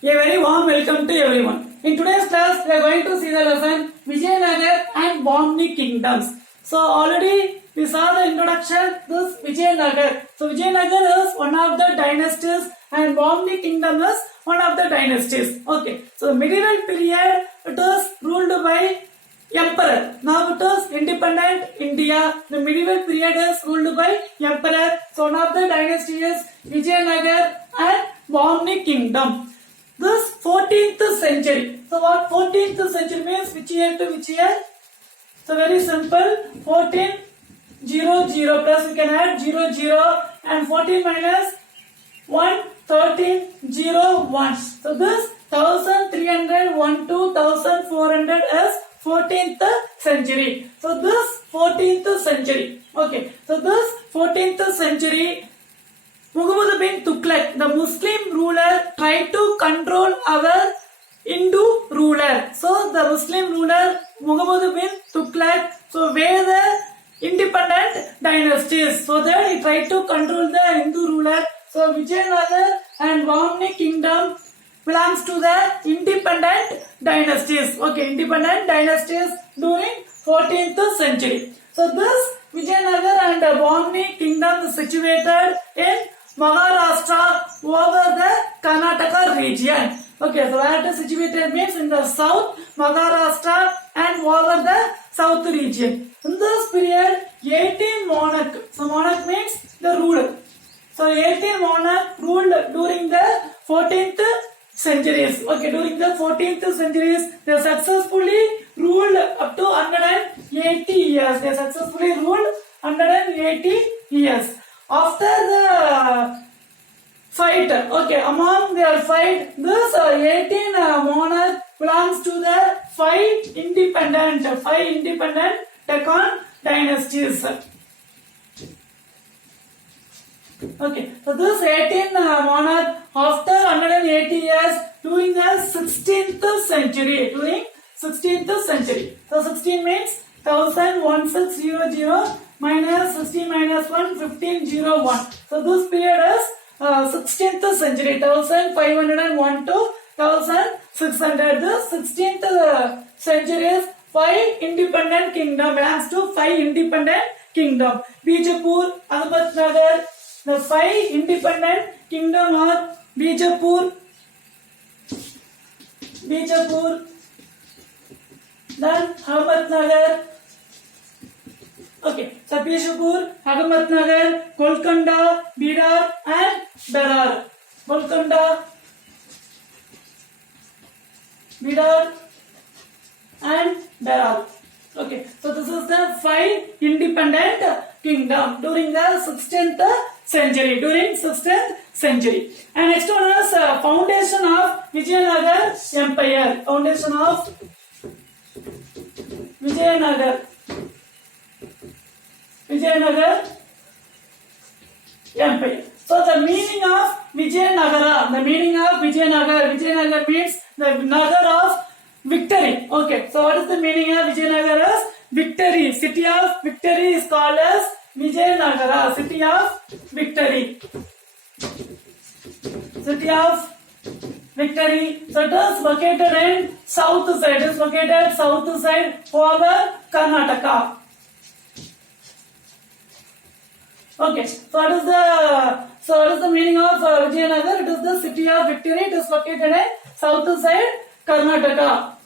A very warm welcome to everyone. In today's class, we are going to see the lesson Vijayanagar and Vamni kingdoms. So already we saw the introduction. This Vijayanagar. So Vijayanagar is one of the dynasties, and Vamni kingdom is one of the dynasties. Okay. So medieval period, it is ruled by emperor. Now it is independent India. The medieval period is ruled by emperor. So one of the dynasties is Vijayanagar and Vamni kingdom. This 14th century. So what 14th century means? Which year to which year? So very simple. 1400 plus we can add 00 and 14 minus 1 1301. So this 1301 to 1400 is 14th century. So this 14th century. Okay. So this 14th century, Muhammad bin Tughlaq, the Muslim ruler, tried to control our Hindu ruler. So the Muslim ruler Muhammad bin Tughlaq, so were the independent dynasties. So that he tried to control the Hindu ruler. So Vijayanagar and Vamni kingdom belongs to the independent dynasties. Okay, independent dynasties during 14th century. So this Vijayanagar and Vamni kingdom is situated in Maharashtra over the Karnataka region. Okay, so where it is situated means in the south, Maharashtra, and over the south region. In this period, 18 monarch. So monarch means the ruler. So 18 monarch ruled during the 14th centuries. Okay, during the 14th centuries, they successfully ruled up to 180 years. They successfully ruled 180 years. After the fight, okay, among their fight, this 18 monarch belongs to the five independent Deccan dynasties. Okay, so this 18 monarch after 180 years during the 16th century. So 16 means 1600 minus 16 minus 1 1501. So this period is 16th century, 1501 to 1600. The 16th century is five independent kingdom, belongs to five independent kingdom. Bijapur, Ahmednagar. The five independent kingdom are Bijapur, then Ahmednagar. Okay, so Bijapur, Ahmednagar, Golconda, Bidar, and Berar. Golconda, Bidar, and Berar. Okay, so this is the five independent kingdom during the 16th century. And next one is foundation of Vijayanagar Empire. Foundation of Vijayanagar Empire. So the meaning of Vijayanagara, Vijayanagar means the Nagar of victory. Okay, so what is the meaning of Vijayanagar? Victory. City of victory is called as Vijayanagara. City of victory. So it is located in south side. It is located south side over Karnataka. Okay, so what is the meaning of Vijayanagar? It is the city of victory. It is located in south side Karnataka.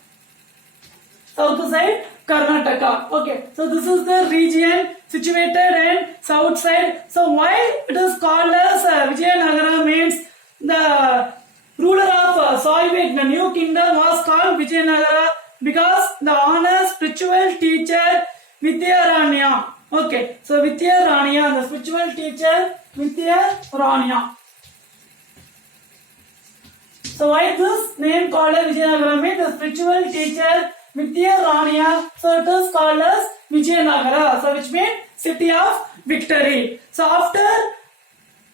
Okay, so this is the region situated in south side. So why it is called as Vijayanagara means the ruler of Soivik, the new kingdom, was called Vijayanagara because the honor spiritual teacher Vidyaranya. Okay, so Vidyaranya, the spiritual teacher Vidyaranya. So why this name called as Vijayanagara means the spiritual teacher Vidyaranya. So it is called as Vijayanagara. So which means city of victory. So after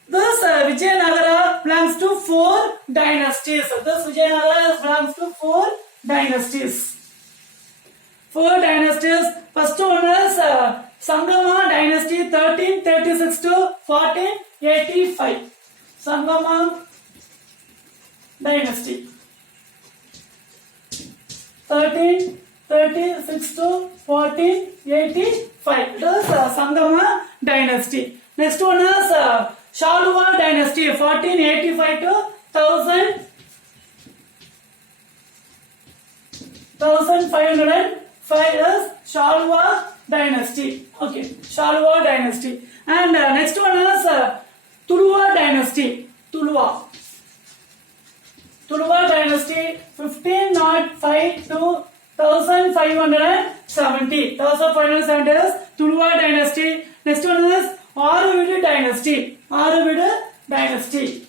this Vijayanagara belongs to four dynasties. So this Vijayanagara belongs to four dynasties. First one is Sangama dynasty 1336 to 1485. Sangama dynasty. 13, 36 to 14, 85. It is Sangama dynasty. Next one is Shalwa dynasty, 1485 to 1505 is Shalwa dynasty. Okay, Shalwa dynasty. And next one is Tuluva dynasty. Tuluva dynasty, 1505 to 1570. 1570 is Tuluva dynasty. Next one is Auravida dynasty. Auravida dynasty.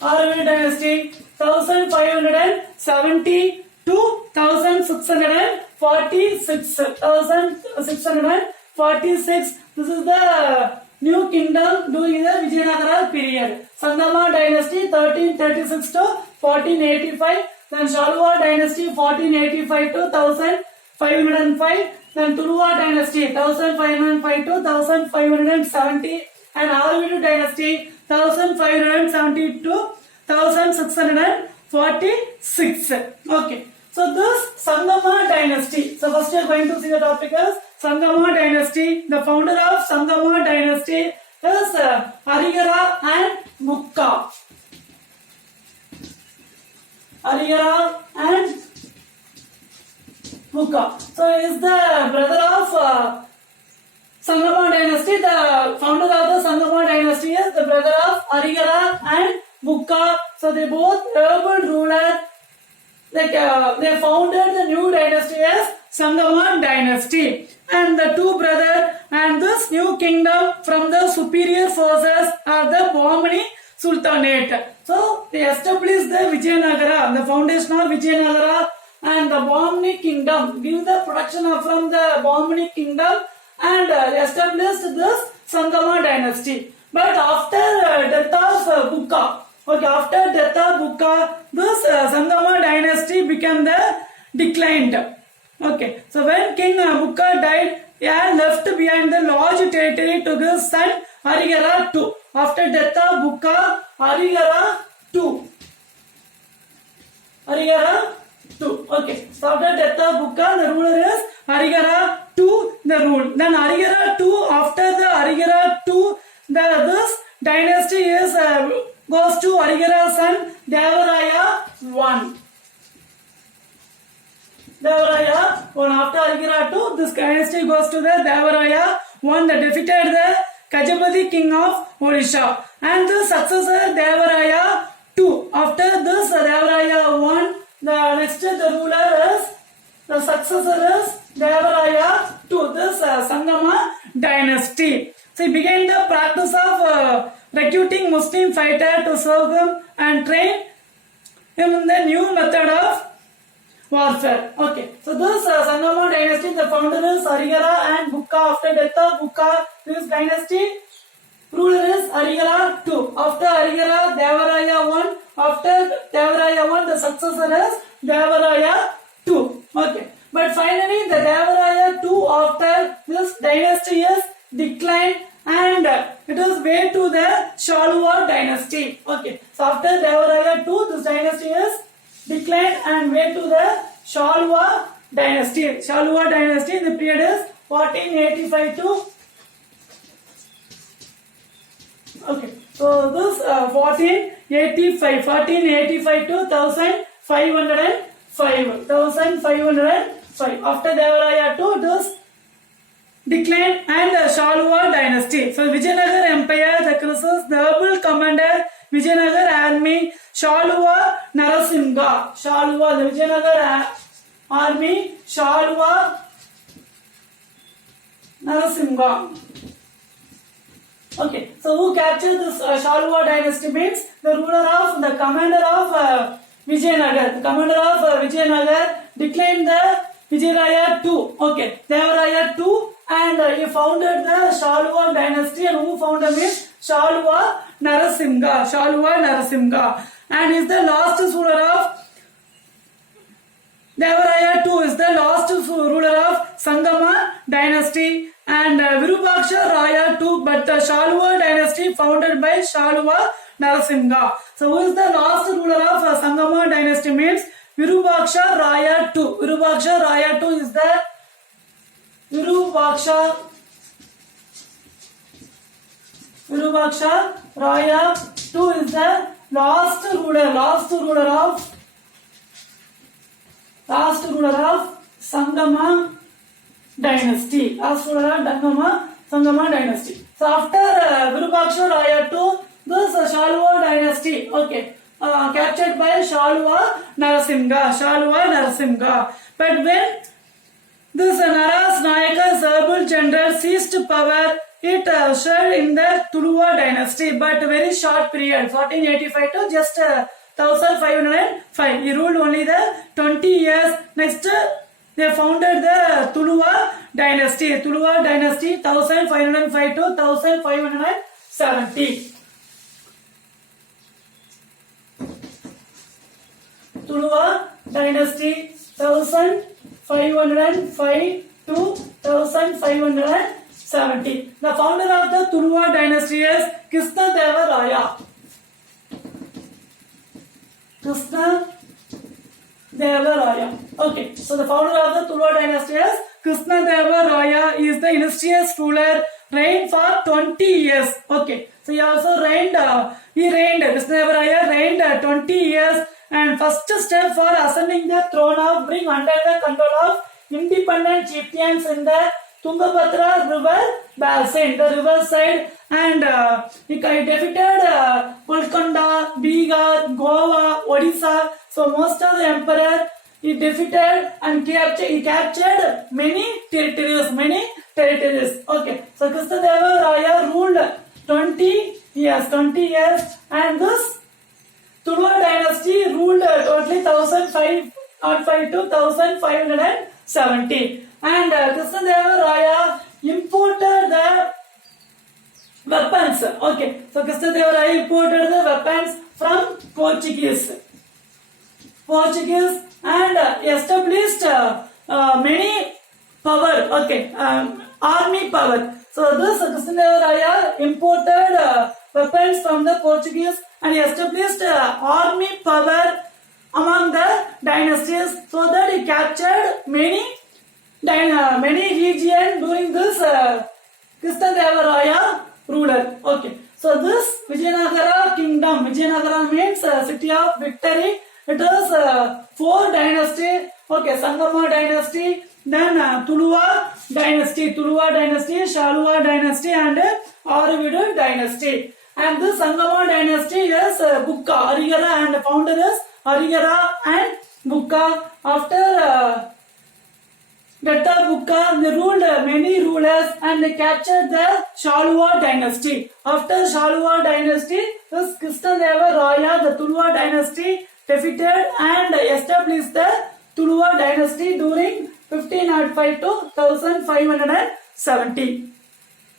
Auravida dynasty, 1570 to 1646. 1646. This is the new kingdom during the Vijayanagara period. Sangama dynasty, 1336 to 1485. Then Shalwa dynasty, 1485 to 1505. Then Tuluva dynasty, 1505 to 1570. And Auravida dynasty, 1570 to 1646. Okay. So this Sangama dynasty. So first we are going to see the topic as Sangama dynasty. The founder of Sangama dynasty is Harihara and Bukka. Harihara and Bukka. So he is the brother of Sangama dynasty. The founder of the Sangama dynasty is the brother of Harihara and Bukka. So they both able ruler. They founded the new dynasty as Sangama dynasty. And the two brothers and this new kingdom from the superior forces are the Bahmani Sultanate. So they established the Vijayanagara, the foundation of Vijayanagara, and the Bahmani kingdom, give the protection from the Bahmani kingdom, and established this Sangama dynasty. But after death of Bukka, after death of Bukka, this Sangama dynasty became the declined. Okay, so when King Bukka died, he had left behind the large territory to his son Harihara II. After death of Bukka, Harihara II. Okay, so after death of Bukka, the ruler is Harihara II, the rule. Then Harihara II, after the Harihara II, this dynasty is goes to Harihara's son Devaraya I. Devaraya I. After Harihara II, this dynasty goes to the Devaraya I that defeated the Gajapati king of Odisha. And the successor Devaraya II. After this Devaraya I, the next the ruler is, the successor is Devaraya II. This Sangama dynasty. So he began the practice of recruiting Muslim fighter to serve him and train him in the new method of warfare. Okay, so this Sangama dynasty, the founder is Harihara and Bukka. After death of Bukka, this dynasty ruler is Harihara II. After Harihara, Devaraya I. After Devaraya I, the successor is Devaraya II. Okay, but finally the Devaraya II, after this dynasty is declined, and it is way to the Shalwa dynasty. Okay, so after Devaraya II, this dynasty is declined and way to the Shalwa dynasty. Shalwa dynasty, the period is 1485 to, okay, so this 1485 to 1505. After Devaraya II, this decline and Shalwa dynasty. So Vijayanagar Empire, the crosses the able commander Vijayanagar army Shalwa Narasimha. Shalwa, the Vijayanagar army Shalwa Narasimha. Okay, so who captured this Shalwa dynasty means the ruler of, the commander of Vijayanagar. The commander of Vijayanagar declined the Vijayaraya II. Okay, Devaraya II, and he founded the Shalwa dynasty, and who founded it? Shalwa Narasimha. And is the last ruler of Devaraya II, is the last ruler of Sangama dynasty, and Virupaksha Raya II, but the Shalwa dynasty founded by Shalwa Narasimha. So who is the last ruler of Sangama dynasty means Virupaksha Raya II. Virupaksha Raya II is the Virupaksha Raya II is the last ruler of Sangama dynasty. Sangama dynasty. So after Virupaksha Raya II, this Shalwa dynasty, okay, captured by Shalwa Narasimha. But when this Naras Nayaka's rebel general seized power, it ushered in the Tuluva dynasty, but very short period, 1485 to just 1505. He ruled only the 20 years. Next, they founded the Tuluva dynasty. 1505 to 1570. Tuluva dynasty 1505 to 1570. The founder of the Tuluva dynasty is Krishnadeva Raya. Okay, so the founder of the Tuluva dynasty is Krishnadeva Raya. He is the illustrious ruler, reigned for 20 years. Okay, so he also reigned, Krishnadeva Raya reigned 20 years, and first step for ascending the throne of bring under the control of independent chieftains in the Tungabhadra river basin, the river side, and he defeated Golconda, Bihar, Goa, Odisha. So most of the emperor he defeated and he captured many territories. Okay, so Krishnadeva Raya ruled 20 years, and this Tuluva dynasty ruled totally 1505 to 1570. And Krishnadeva Raya imported the weapons. Okay, so Krishnadeva Raya imported the weapons from Portuguese and established many power. Okay, army power. So this Krishnadeva Raya imported weapons from the Portuguese and established army power among the dynasties, so that he captured many regions during this Krishnadeva Raya ruler. Okay, so this Vijayanagara kingdom, Vijayanagara means city of victory. It is 4 dynasty. Okay, Sangama dynasty, then Tuluva dynasty, Shalwa dynasty, and Aravidu dynasty. And this Sangama dynasty is Bukka, Arigara, and the founder is Arigara and Bukka. After death of Bukka, they ruled many rulers and they captured the Shalwa dynasty. After Shalwa dynasty, this Krishnadeva Raya, the Tuluva dynasty, defeated and established the Tuluva dynasty during 1505 to 1570.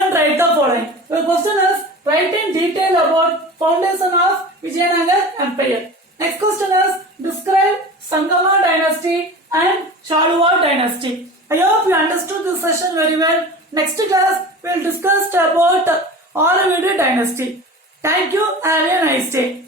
And write the following. The question is, write in detail about foundation of Vijayanagara Empire. Next question is, describe Sangama dynasty and Shalwa dynasty. I hope you understood this session very well. Next class, we will discuss about Aravidu dynasty. Thank you. Have a nice day.